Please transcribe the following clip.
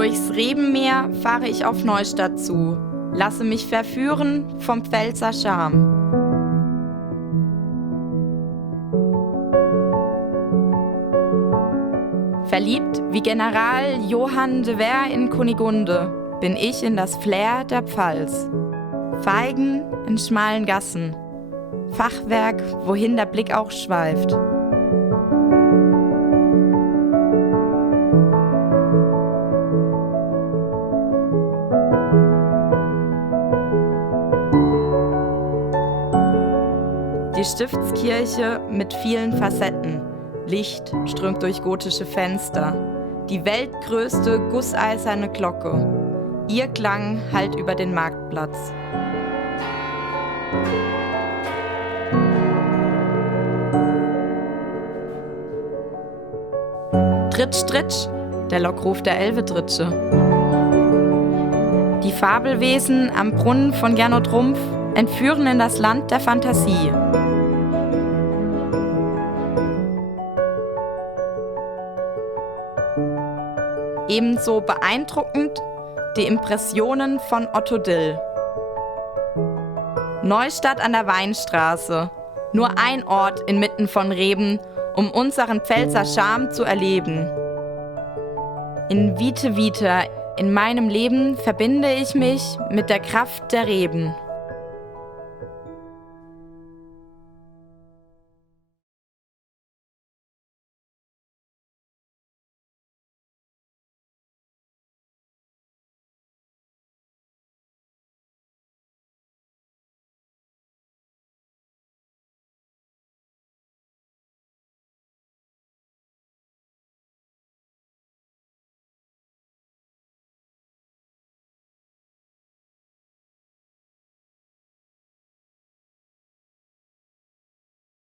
Durchs Rebenmeer fahre ich auf Neustadt zu, lasse mich verführen vom Pfälzer Charme. Verliebt wie General Johann de Ver in Kunigunde bin ich in das Flair der Pfalz. Feigen in schmalen Gassen, Fachwerk, wohin der Blick auch schweift. Die Stiftskirche mit vielen Facetten. Licht strömt durch gotische Fenster. Die weltgrößte gusseiserne Glocke. Ihr Klang hallt über den Marktplatz. Tritsch, tritsch, der Lockruf der Elvedritsche. Die Fabelwesen am Brunnen von Gernot Rumpf entführen in das Land der Fantasie. Ebenso beeindruckend die Impressionen von Otto Dill. Neustadt an der Weinstraße, nur ein Ort inmitten von Reben, um unseren Pfälzer Charme zu erleben. In Vite Vita, in meinem Leben verbinde ich mich mit der Kraft der Reben.